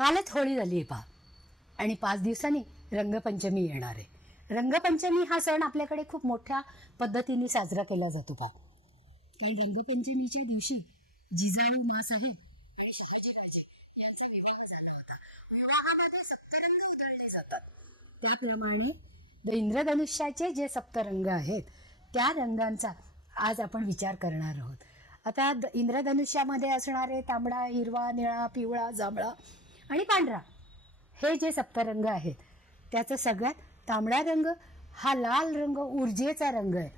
कालच होळी झाली आहे पहा आणि पाच दिवसांनी रंगपंचमी येणार आहे. रंगपंचमी हा सण आपल्याकडे खूप मोठ्या पद्धतीने साजरा केला जातो पहा कारण रंगपंचमीच्या दिवशी जिजाऊ आहे आणि शहाजीराजे यांचा विवाह झाला होता. विवाहामध्ये सप्तरंग उधळले जातात. त्याप्रमाणे द- इंद्रधनुष्याचे जे सप्तरंग आहेत त्या रंगांचा आज आपण विचार करणार आहोत. आता द- इंद्रधनुष्यामध्ये असणारे तांबडा हिरवा निळा पिवळा जांभळा आणि पांढरा. हे जे सप्तरंग आहेत त्याचं सगळ्यात तांबडा रंग हा लाल रंग ऊर्जेचा रंग आहे.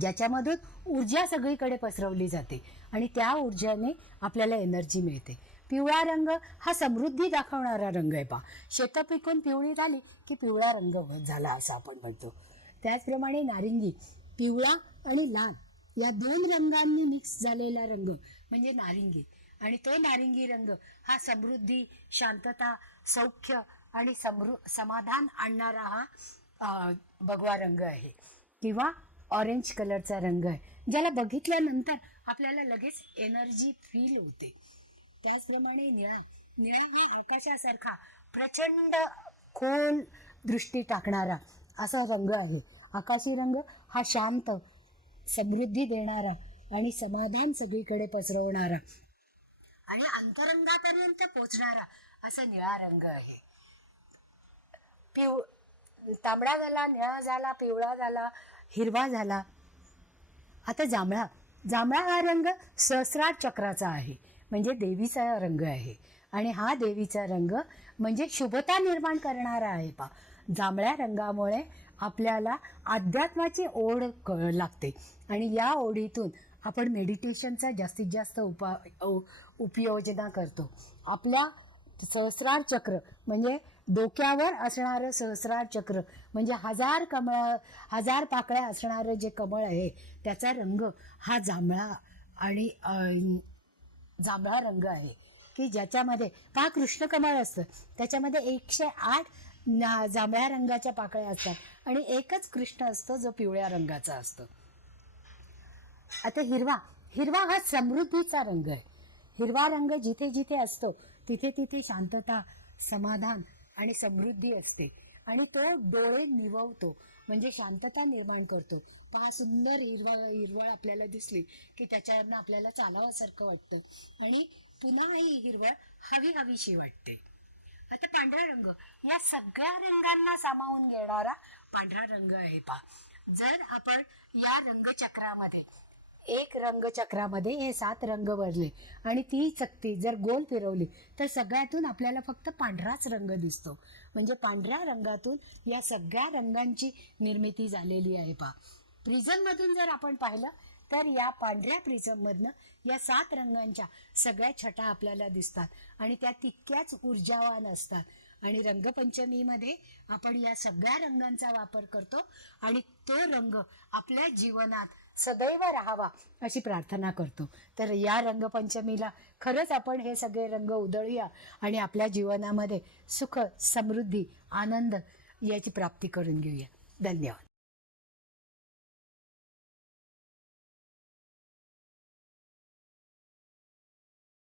ज्याच्यामधून ऊर्जा सगळीकडे पसरवली जाते आणि त्या ऊर्जाने आपल्याला एनर्जी मिळते. पिवळा रंग हा समृद्धी दाखवणारा रंग आहे पा शेतं पिकून पिवळी झाली की पिवळा रंग झाला असं आपण म्हणतो. त्याचप्रमाणे नारिंगी पिवळा आणि लाल या दोन रंगांनी मिक्स झालेला रंग म्हणजे नारिंगी. आणि तो नारिंगी रंग हा समृद्धी शांतता सौख्य आणि समृ समाधान आणणारा हा भगवा रंग आहे किंवा ऑरेंज कलरचा रंग आहे. ज्याला बघितल्यानंतर आपल्याला लगेच एनर्जी फील होते. त्याचप्रमाणे निळा निळा हा आकाशासारखा प्रचंड खोल दृष्टी टाकणारा असा रंग आहे. आकाशी रंग हा शांत समृद्धी देणारा आणि समाधान सगळीकडे पसरवणारा आणि अंतरंगापर्यंत पोचणारा असा निळा रंग आहे. पिव तांबडा झाला निळा झाला पिवळा झाला हिरवा झाला. आता जांभळा. जांभळा हा रंग सहस्रार चक्राचा आहे. म्हणजे देवीचा रंग आहे. आणि हा देवीचा रंग म्हणजे शुभता निर्माण करणारा आहे पा जांभळ्या रंगामुळे आपल्याला अध्यात्माची ओढ क लागते. आणि या ओढीतून आपण मेडिटेशनचा जास्तीत जास्त उपा उपयोजना करतो. आपल्या सहस्रार चक्र म्हणजे डोक्यावर असणारं सहस्रार चक्र म्हणजे हजार कमळ हजार पाकळ्या असणारं जे कमळ आहे त्याचा रंग हा जांभळा आणि जांभळा रंग आहे. की ज्याच्यामध्ये पहा कृष्णकमळ असतं? त्याच्यामध्ये एकशे आठ ना- जांभळ्या रंगाच्या पाकळ्या असतात आणि एकच कृष्ण असतो जो पिवळ्या रंगाचा असतो. आता हिरवा हिरवा हा समृद्धीचा रंग आहे. हिरवा रंग जिथे जिथे असतो तिथे तिथे शांतता समाधान आणि समृद्धी असते. आणि तो डोळे निववतो म्हणजे शांतता निर्माण करतो. पहा सुंदर हिरवा हिरवळ आपल्याला दिसली की त्याच्यावरनं आपल्याला चालावासारखं वाटतं. आणि पुन्हा ही हिरवळ हवी हवीशी वाटते. आता पांढरा रंग. या सगळ्या रंगांना सामावून घेणारा पांढरा रंग आहे पा जर आपण या रंगचक्रामध्ये एक रंगचक्रामध्ये हे सात रंग भरले. आणि ती चकती जर गोल फिरवली तर सगळ्यातून आपल्याला फक्त पांढराच रंग दिसतो. म्हणजे पांढऱ्या रंगातून या सगळ्या रंगांची निर्मिती झालेली आहे पा प्रिझनमधून जर आपण पाहिलं तर या पांढऱ्या प्रिझममधनं या सात रंगांच्या सगळ्या छटा आपल्याला दिसतात. आणि त्या तितक्याच ऊर्जावान असतात. आणि रंगपंचमीमध्ये आपण या सगळ्या रंगांचा वापर करतो. आणि तो रंग आपल्या जीवनात सदैव राहावा अशी प्रार्थना करतो. तर या रंगपंचमीला खरंच आपण हे सगळे रंग उधळूया आणि आपल्या जीवनामध्ये सुख समृद्धी आनंद याची प्राप्ती करून घेऊया. धन्यवाद.